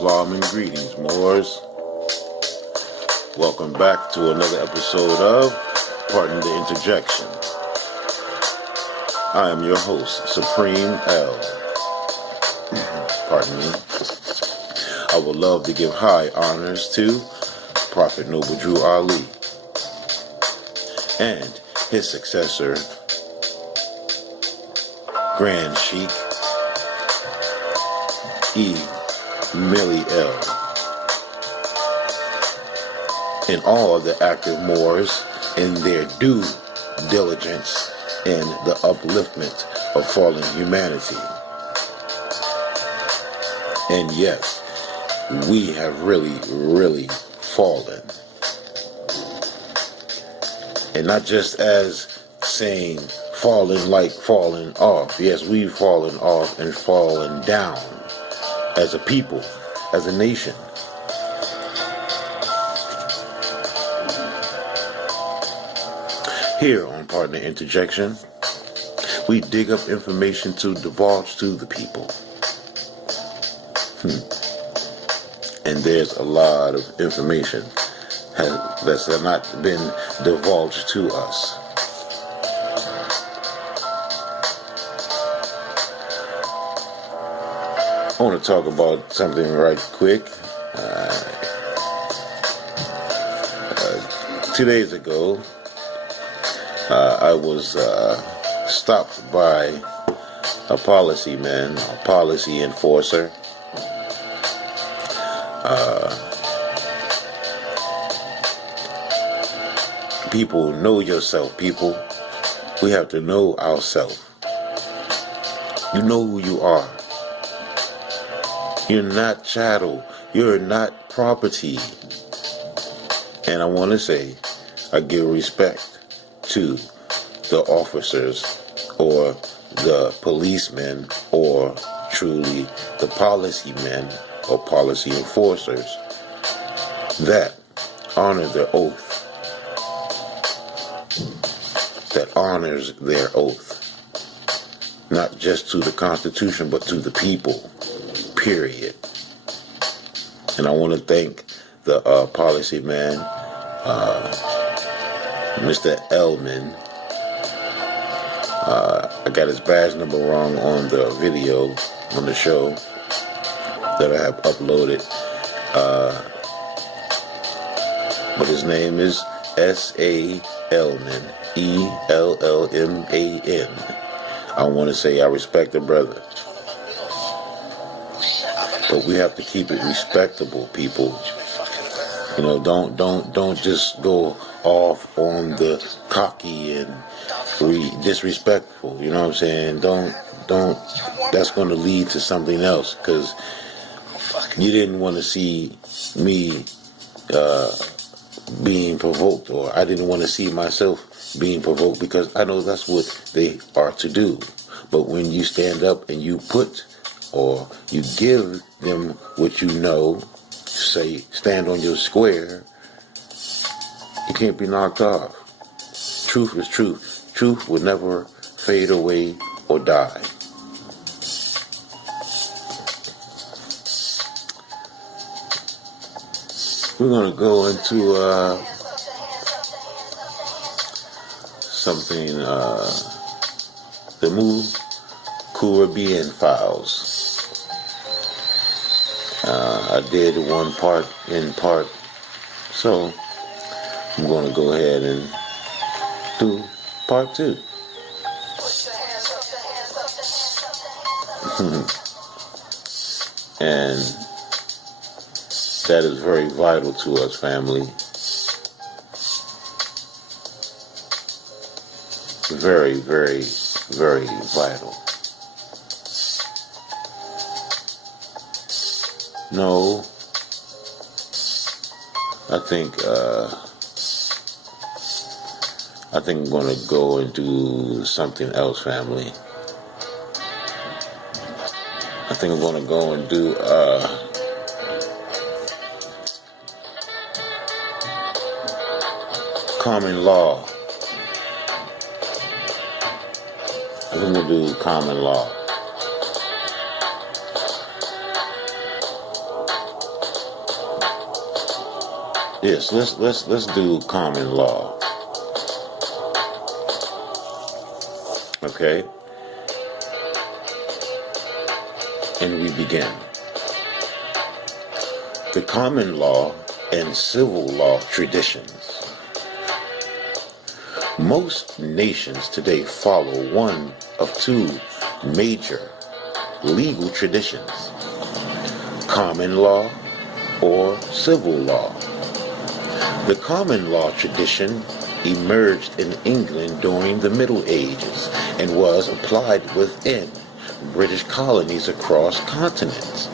Islam and greetings, Moors. Welcome back to another episode of Pardon the Interjection. I am your host, Supreme L. Pardon me. I would love to give high honors to Prophet Noble Drew Ali and his successor, Grand Sheikh E. Millie L. and all of the active Moors in their due diligence in the upliftment of fallen humanity. And yes, we have really fallen. And not just as saying fallen like falling off. Yes, we've fallen off and fallen down as a people, as a nation. Here on Pardon the Interjection, we dig up information to divulge to the people. And there's a lot of information that's not been divulged to us. I want to talk about something right quick. 2 days ago, I was stopped by a policy enforcer. People, know yourself, people. We have to know ourselves. You know who you are. You're not chattel. You're not property. And I want to say, I give respect to the officers or the policemen or truly the policy men or policy enforcers that honor their oath, that honors their oath, not just to the Constitution but to the people, period. And I want to thank the policy man, Mr. Elman. I got his badge number wrong on the video on the show that I have uploaded. But his name is S.A. Elman, E-L-L-M-A-N. I want to say I respect the brother. But we have to keep it respectable, people. You know, don't just go off on the cocky and disrespectful. You know what I'm saying? Don't. That's going to lead to something else, because you didn't want to see me being provoked, or I didn't want to see myself being provoked, because I know that's what they are to do. But when you stand up and you put, or you give them what you know, say, stand on your square, you can't be knocked off. Truth is truth. Truth will never fade away or die. We're going to go into something, the Caribbean Files. I did one part in part, so I'm going to go ahead and do part 2. And that is very vital to us, family. Very, very, very vital. No, I think I'm going to go and do something else, family. I think I'm going to go and do common law. I'm going to do common law. Yes, let's do common law. Okay? And we begin. The common law and civil law traditions. Most nations today follow one of two major legal traditions: common law or civil law. The common law tradition emerged in England during the Middle Ages and was applied within British colonies across continents.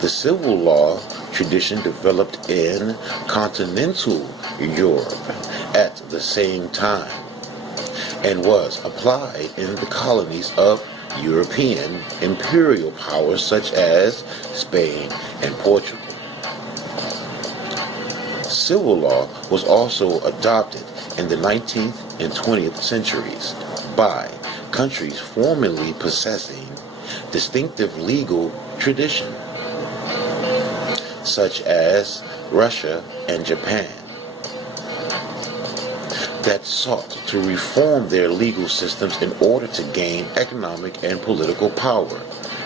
The civil law tradition developed in continental Europe at the same time and was applied in the colonies of European imperial powers such as Spain and Portugal. Civil law was also adopted in the 19th and 20th centuries by countries formerly possessing distinctive legal tradition, such as Russia and Japan, that sought to reform their legal systems in order to gain economic and political power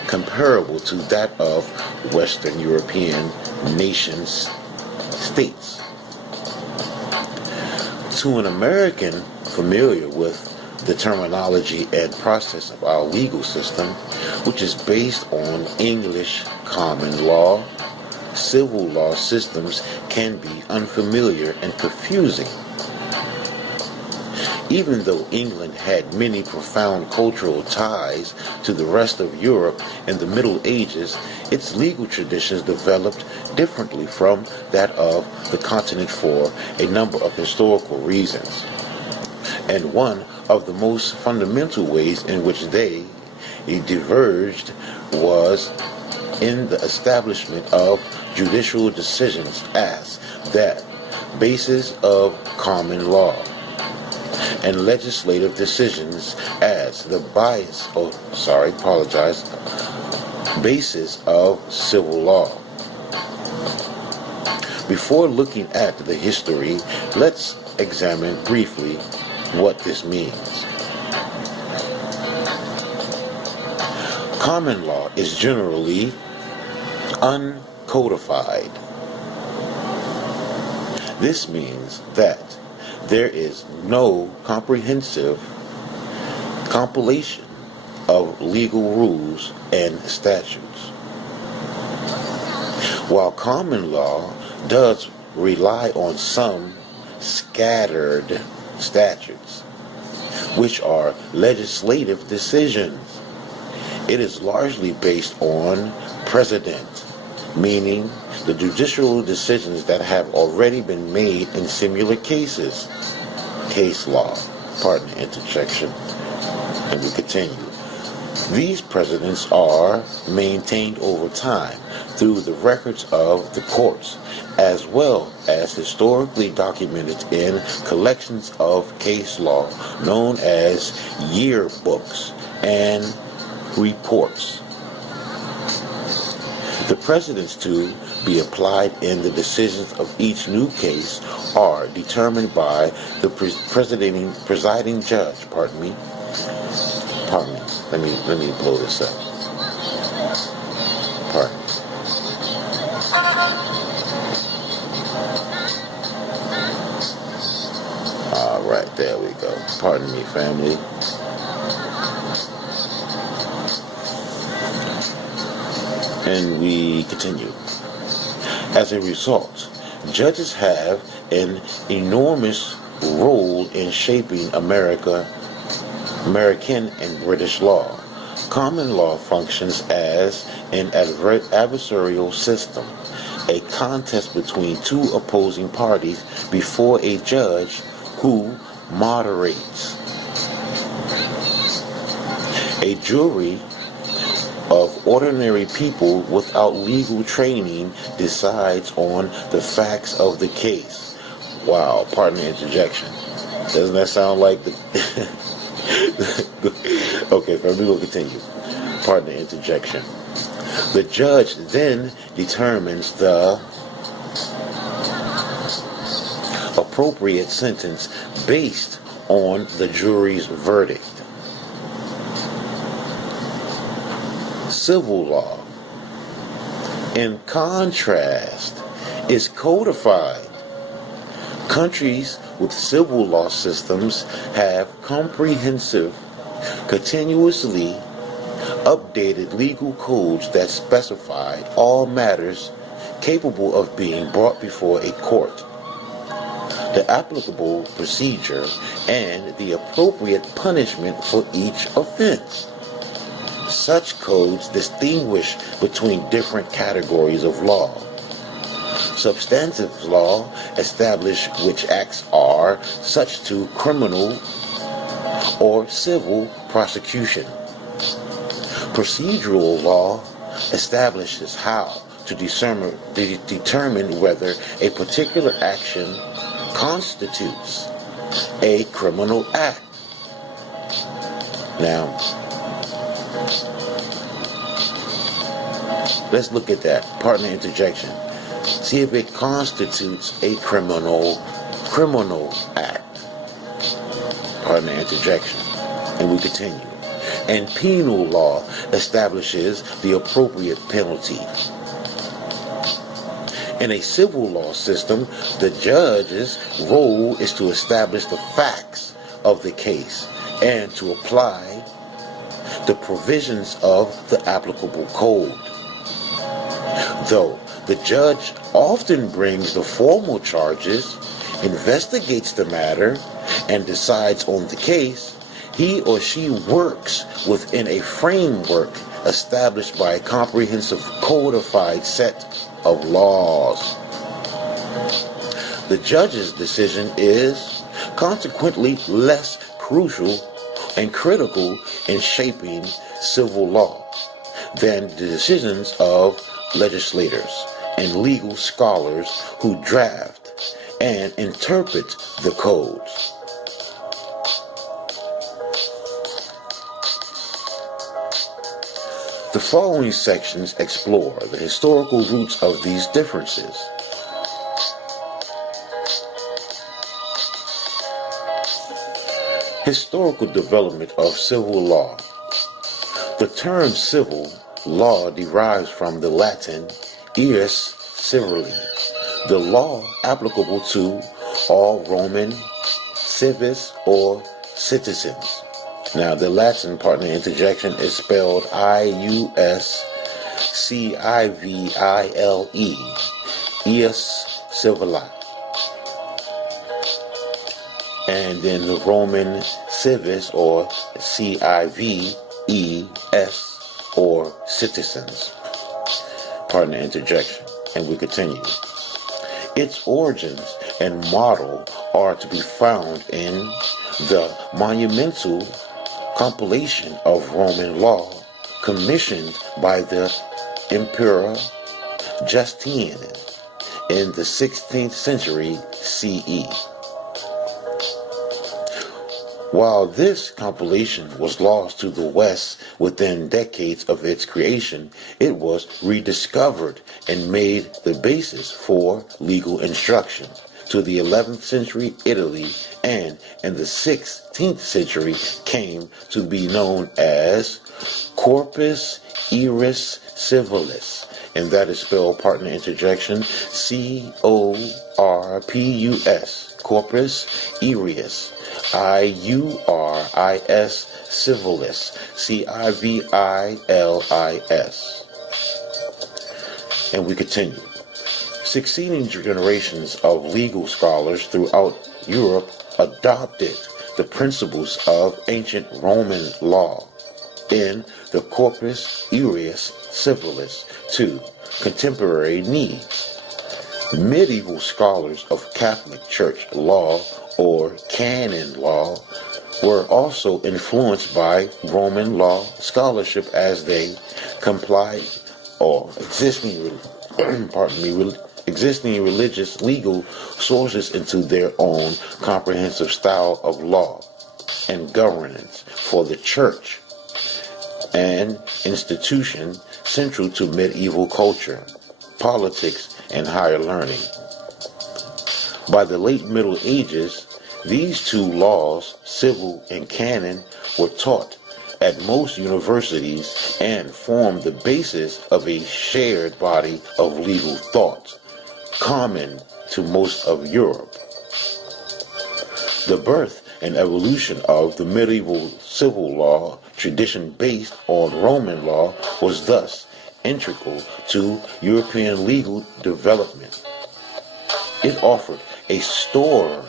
comparable to that of Western European nations states. To an American familiar with the terminology and process of our legal system, which is based on English common law, civil law systems can be unfamiliar and confusing. Even though England had many profound cultural ties to the rest of Europe in the Middle Ages, its legal traditions developed differently from that of the continent for a number of historical reasons. And one of the most fundamental ways in which they diverged was in the establishment of judicial decisions as that basis of common law, and legislative decisions as the basis of civil law. Before looking at the history, let's examine briefly what this means. Common law is generally uncodified. This means that there is no comprehensive compilation of legal rules and statutes. While common law does rely on some scattered statutes, which are legislative decisions, it is largely based on precedent, meaning the judicial decisions that have already been made in similar cases. Case law. Pardon the interjection. And we continue. These precedents are maintained over time through the records of the courts, as well as historically documented in collections of case law known as yearbooks and reports. The precedents to be applied in the decisions of each new case are determined by the presiding judge. Pardon me. Let me blow this up. Pardon. All right, there we go. Pardon me, family. And we continue. As a result, judges have an enormous role in shaping American and British law. Common law functions as an adversarial system, a contest between two opposing parties before a judge who moderates. A jury of ordinary people without legal training decides on the facts of the case. Wow, pardon the interjection. Doesn't that sound like the... Okay, we will continue. Pardon the interjection. The judge then determines the appropriate sentence based on the jury's verdict. Civil law, in contrast, is codified. Countries with civil law systems have comprehensive, continuously updated legal codes that specify all matters capable of being brought before a court, the applicable procedure, and the appropriate punishment for each offense. Such codes distinguish between different categories of law. Substantive law establish which acts are such to criminal or civil prosecution. Procedural law establishes how to determine whether a particular action constitutes a criminal act. Now, let's look at that. Partner interjection. See if it constitutes a criminal act. Partner interjection. And we continue. And penal law establishes the appropriate penalty. In a civil law system, the judge's role is to establish the facts of the case and to apply the provisions of the applicable code. Though the judge often brings the formal charges, investigates the matter, and decides on the case, he or she works within a framework established by a comprehensive codified set of laws. The judge's decision is consequently less crucial and critical in shaping civil law than the decisions of legislators and legal scholars who draft and interpret the codes. The following sections explore the historical roots of these differences. Historical development of civil law. The term civil law derives from the Latin ius civili, the law applicable to all Roman civis or citizens. Now, the Latin partner interjection is spelled iuscivile, ius civili. And then the Roman civis or cives or citizens. Partner interjection. And we continue. Its origins and model are to be found in the monumental compilation of Roman law commissioned by the Emperor Justinian in the 16th century CE. While this compilation was lost to the West within decades of its creation, it was rediscovered and made the basis for legal instruction to the 11th century Italy, and in the 16th century came to be known as Corpus Iuris Civilis, and that is spelled partner interjection Corpus, Corpus Iuris, Iuris Civilis, Civilis. And we continue. Succeeding generations of legal scholars throughout Europe adopted the principles of ancient Roman law in the Corpus Iuris Civilis to contemporary needs. Medieval scholars of Catholic Church law or canon law were also influenced by Roman law scholarship as they complied or existing religious legal sources into their own comprehensive style of law and governance for the church, an institution central to medieval culture, politics, and higher learning. By the late Middle Ages, these two laws, civil and canon, were taught at most universities and formed the basis of a shared body of legal thought, common to most of Europe. The birth and evolution of the medieval civil law tradition based on Roman law was thus integral to European legal development. It offered a store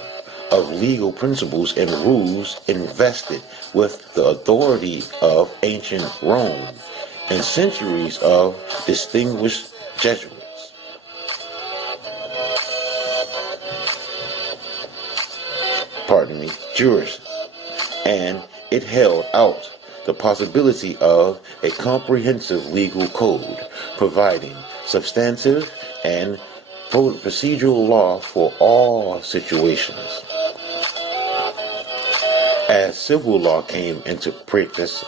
of legal principles and rules invested with the authority of ancient Rome and centuries of distinguished Jesuits. Jurists, and it held out the possibility of a comprehensive legal code providing substantive and procedural law for all situations. As civil law came into practice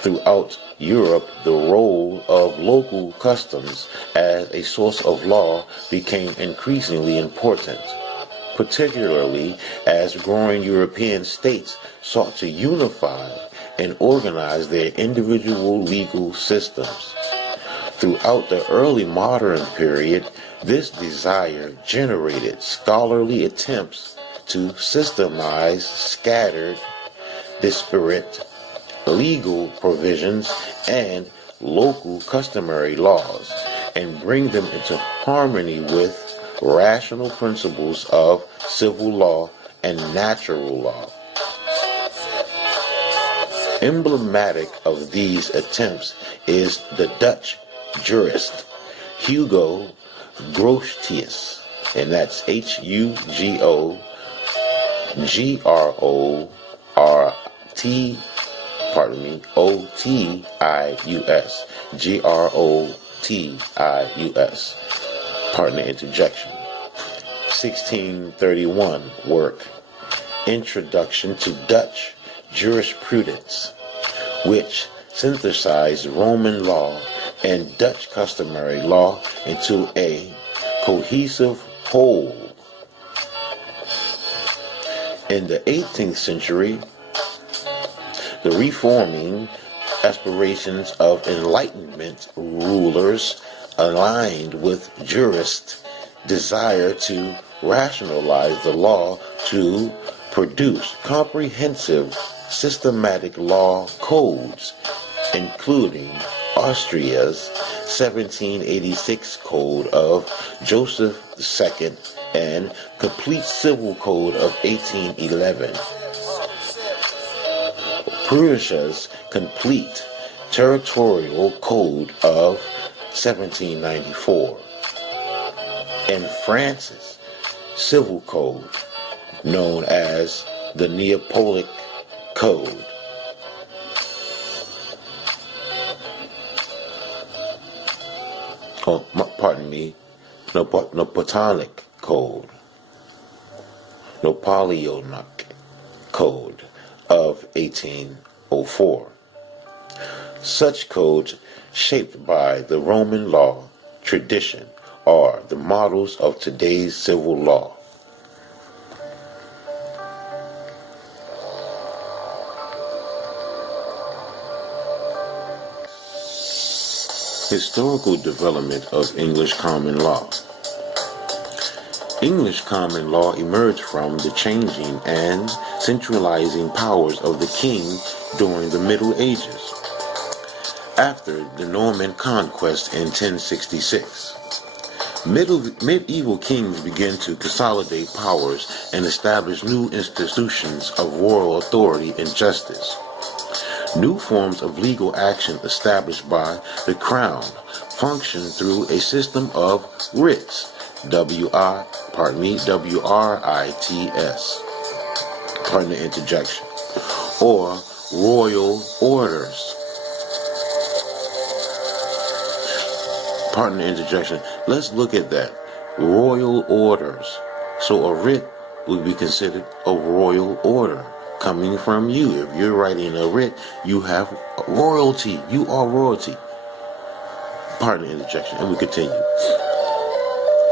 throughout Europe, the role of local customs as a source of law became increasingly important, particularly as growing European states sought to unify and organize their individual legal systems. Throughout the early modern period, this desire generated scholarly attempts to systemize scattered, disparate legal provisions and local customary laws and bring them into harmony with rational principles of civil law and natural law. Emblematic of these attempts is the Dutch jurist Hugo Grotius, and that's Hugo Grotius, partner interjection. 1631 work, Introduction to Dutch Jurisprudence, which synthesized Roman law and Dutch customary law into a cohesive whole. In the 18th century, the reforming aspirations of Enlightenment rulers aligned with jurists' desire to rationalize the law to produce comprehensive systematic law codes, including Austria's 1786 Code of Joseph II and Complete Civil Code of 1811, Prussia's Complete Territorial Code of 1794, and France's Civil Code, known as the Neapolitan Code. Napoleonic Code. Napoleonic Code of 1804. Such codes, shaped by the Roman law tradition, are the models of today's civil law. Historical development of English common law. English common law emerged from the changing and centralizing powers of the king during the Middle Ages. After the Norman conquest in 1066, medieval kings began to consolidate powers and establish new institutions of royal authority and justice. New forms of legal action established by the crown function through a system of writs, W-R-I-T-S, partner interjection, or royal orders. Partner interjection. Let's look at that. Royal orders. So a writ would be considered a royal order coming from you. If you're writing a writ, you have royalty. You are royalty. Partner interjection. And we continue.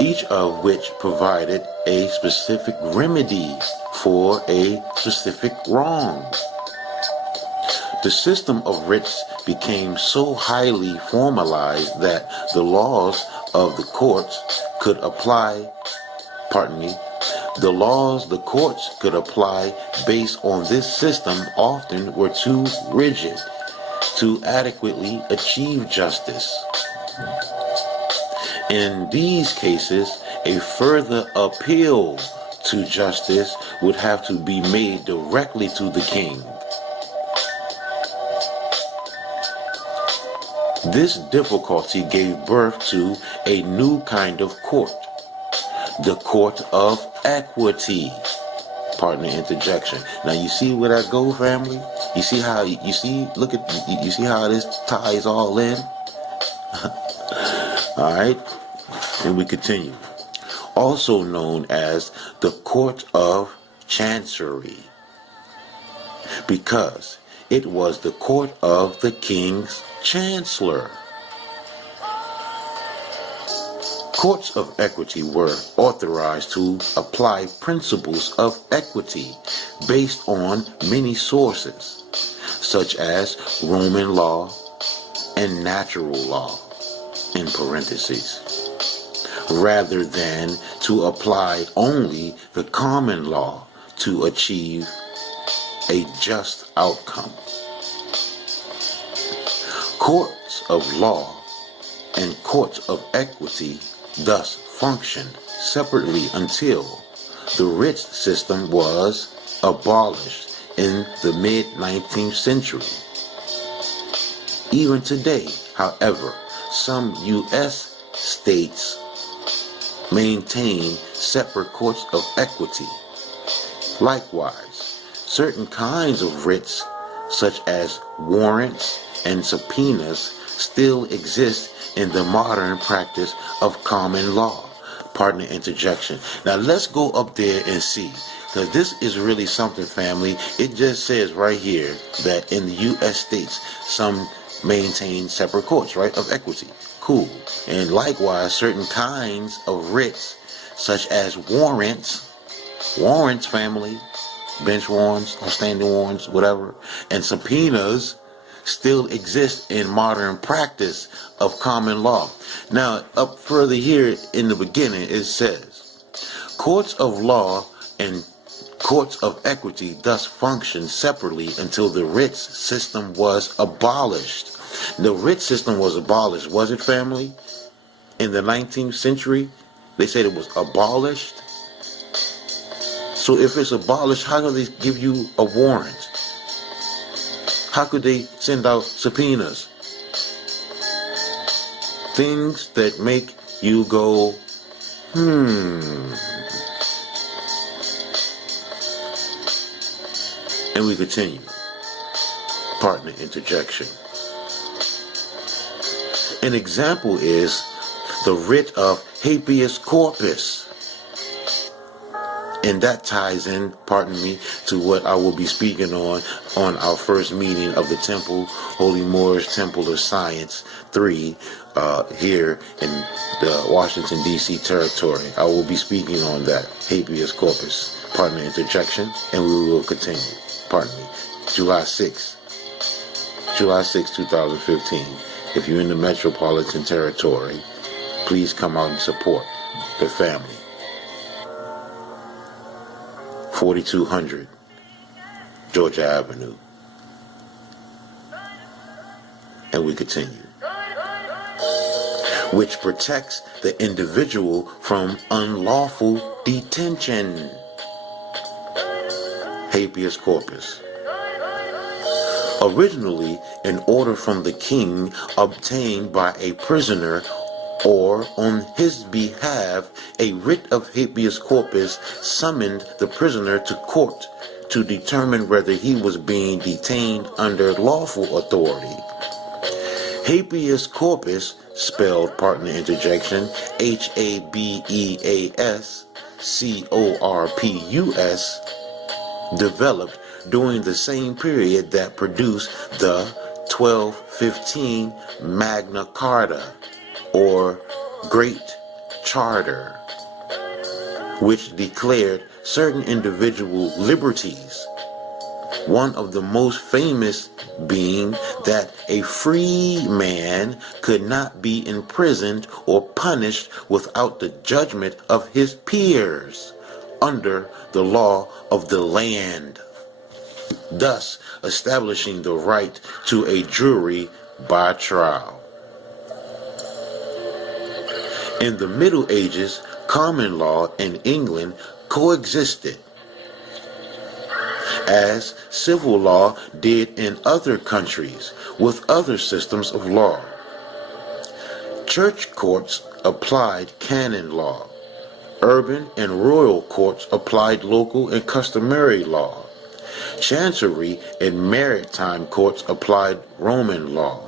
each of which provided a specific remedy for a specific wrong. The system of writs became so highly formalized that the laws of the courts could apply, the laws the courts could apply based on this system often were too rigid to adequately achieve justice. In these cases, a further appeal to justice would have to be made directly to the king. This difficulty gave birth to a new kind of court, the court of equity. Partner interjection. Now you see where that go, family? You see how you see how this ties all in? All right, and we continue. Also known as the Court of Chancery, because it was the court of the king's chancellor. Courts of equity were authorized to apply principles of equity based on many sources, such as Roman law and natural law, in parentheses, rather than to apply only the common law to achieve a just outcome. Courts of law and courts of equity thus functioned separately until the writ system was abolished in the mid-19th century. Even today, however, some U.S. states maintain separate courts of equity. Likewise, certain kinds of writs, such as warrants and subpoenas, still exist in the modern practice of common law. Partner interjection. Now let's go up there and see, because this is really something, family. It just says right here that in the U.S. states, some maintain separate courts, right, of equity. Cool. And likewise, certain kinds of writs, such as warrants, family, bench warrants, or standing warrants, whatever, and subpoenas still exist in modern practice of common law. Now, up further here in the beginning, it says, courts of law and courts of equity thus functioned separately until the writ system was abolished. The writ system was abolished, was it, family? In the 19th century, they said it was abolished. So if it's abolished, how do they give you a warrant? How could they send out subpoenas? Things that make you go, And we continue. Partner interjection. An example is the writ of habeas corpus. And that ties in, pardon me, to what I will be speaking on our first meeting of the Temple, Holy Moorish Temple of Science 3, here in the Washington, D.C. territory. I will be speaking on that, habeas corpus. Pardon the interjection, and we will continue. Pardon me. July 6, 2015. If you're in the metropolitan territory, please come out and support the family. 4200 Georgia Avenue. And we continue. Which protects the individual from unlawful detention. Habeas corpus. Originally, an order from the king obtained by a prisoner or on his behalf, a writ of habeas corpus summoned the prisoner to court to determine whether he was being detained under lawful authority. Habeas corpus, spelled, partner interjection, HABEAS CORPUS, developed during the same period that produced the 1215 Magna Carta, or Great Charter, which declared certain individual liberties, one of the most famous being that a free man could not be imprisoned or punished without the judgment of his peers under the law of the land, thus establishing the right to a jury by trial. In the Middle Ages, common law in England coexisted, as civil law did in other countries, with other systems of law. Church courts applied canon law. Urban and royal courts applied local and customary law. Chancery and maritime courts applied Roman law.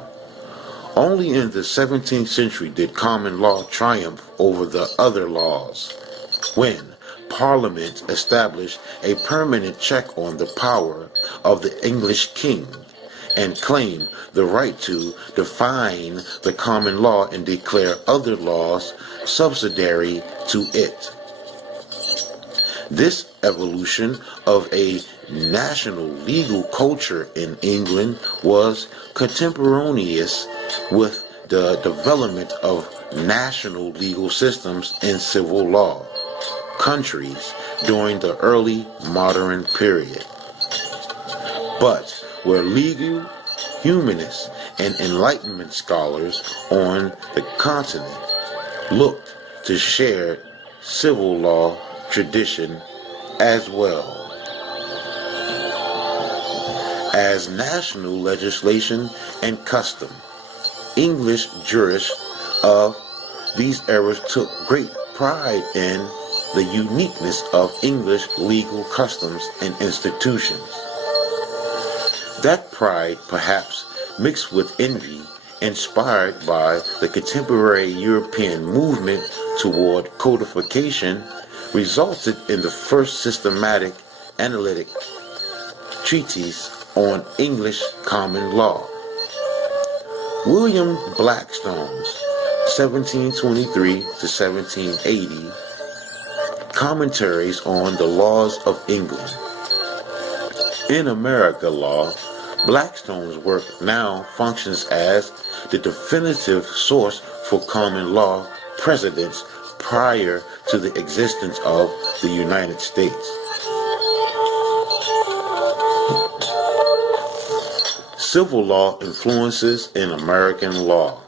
Only in the 17th century did common law triumph over the other laws, when Parliament established a permanent check on the power of the English king and claimed the right to define the common law and declare other laws subsidiary to it. This evolution of a national legal culture in England was contemporaneous with the development of national legal systems in civil law countries during the early modern period, but where legal humanists and Enlightenment scholars on the continent looked to share civil law tradition as well as national legislation and custom. English jurists of these eras took great pride in the uniqueness of English legal customs and institutions. That pride, perhaps mixed with envy, inspired by the contemporary European movement toward codification, resulted in the first systematic analytic treatise on English common law. William Blackstone's 1723 to 1780 Commentaries on the Laws of England. In America law, Blackstone's work now functions as the definitive source for common law precedents prior to the existence of the United States. Civil law influences in American law.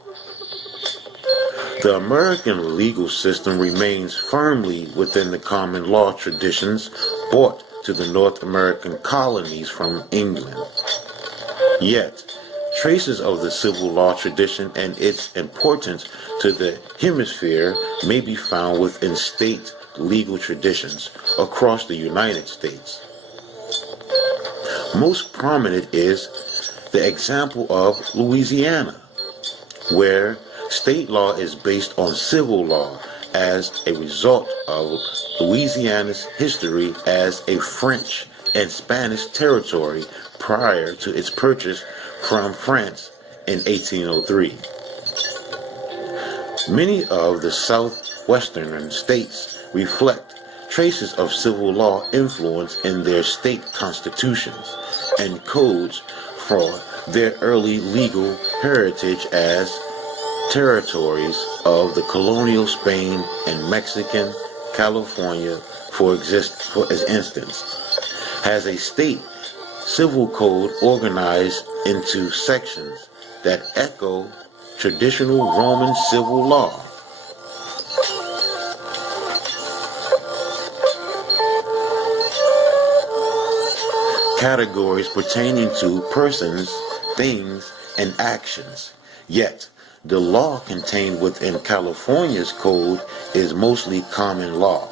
The American legal system remains firmly within the common law traditions brought to the North American colonies from England. Yet, traces of the civil law tradition and its importance to the hemisphere may be found within state legal traditions across the United States. Most prominent is the example of Louisiana, where state law is based on civil law as a result of Louisiana's history as a French and Spanish territory prior to its purchase from France in 1803. Many of the southwestern states reflect traces of civil law influence in their state constitutions and codes for their early legal heritage as territories of the colonial Spain and Mexican California, for instance, has a state civil code organized into sections that echo traditional Roman civil law. Categories pertaining to persons, things, and actions. Yet, the law contained within California's code is mostly common law.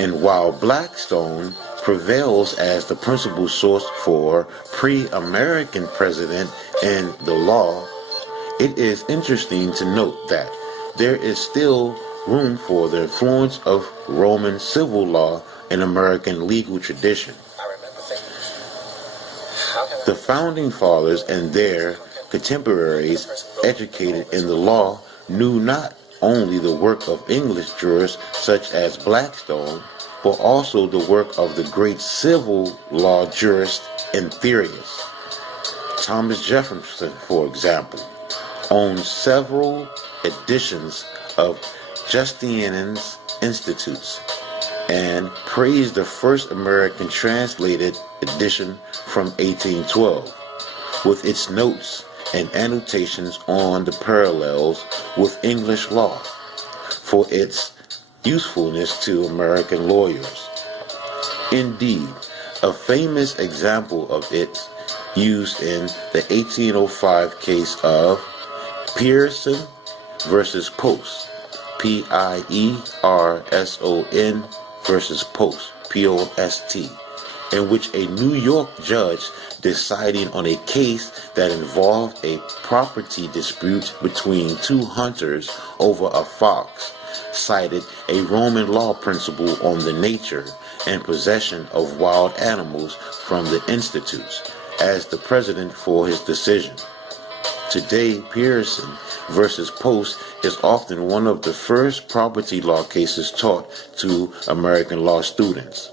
And while Blackstone prevails as the principal source for pre-American precedent in the law, it is interesting to note that there is still room for the influence of Roman civil law in American legal tradition. The Founding Fathers and their contemporaries educated in the law knew not only the work of English jurists such as Blackstone, but also the work of the great civil law jurist and theorist. Thomas Jefferson, for example, owned several editions of Justinian's Institutes and praised the first American translated edition from 1812, with its notes and annotations on the parallels with English law, for its usefulness to American lawyers. Indeed, a famous example of it used in the 1805 case of Pearson versus Post, Pierson versus Post, Post, in which a New York judge deciding on a case that involved a property dispute between two hunters over a fox cited a Roman law principle on the nature and possession of wild animals from the Institutes as the precedent for his decision. Today, Pearson versus Post is often one of the first property law cases taught to American law students.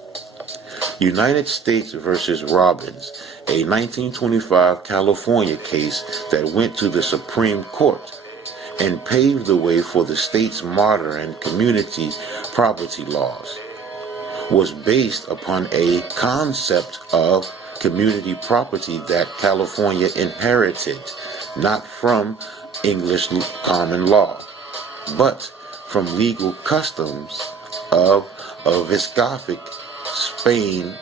United States versus Robbins, a 1925 California case that went to the Supreme Court and paved the way for the state's modern community property laws, was based upon a concept of community property that California inherited not from English common law, but from legal customs of Visigoth Spain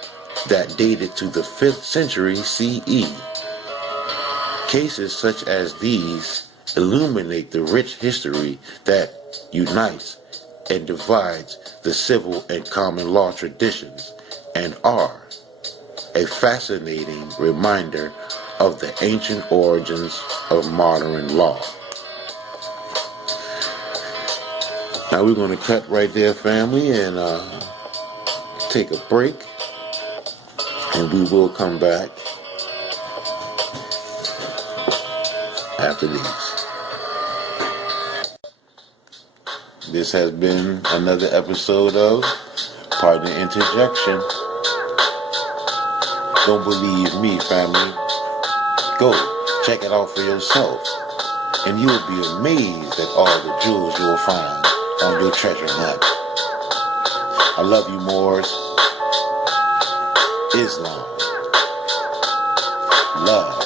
that dated to the 5th century CE. Cases such as these illuminate the rich history that unites and divides the civil and common law traditions and are a fascinating reminder of the ancient origins of modern law. Now we're going to cut right there, family, and take a break, and we will come back after these. This has been another episode of Partner Interjection. Don't believe me, family. Go check it out for yourself, and you'll be amazed at all the jewels you'll find on your treasure hunt. I love you, Moors. Islam, love,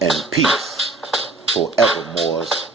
and peace forever, Moors.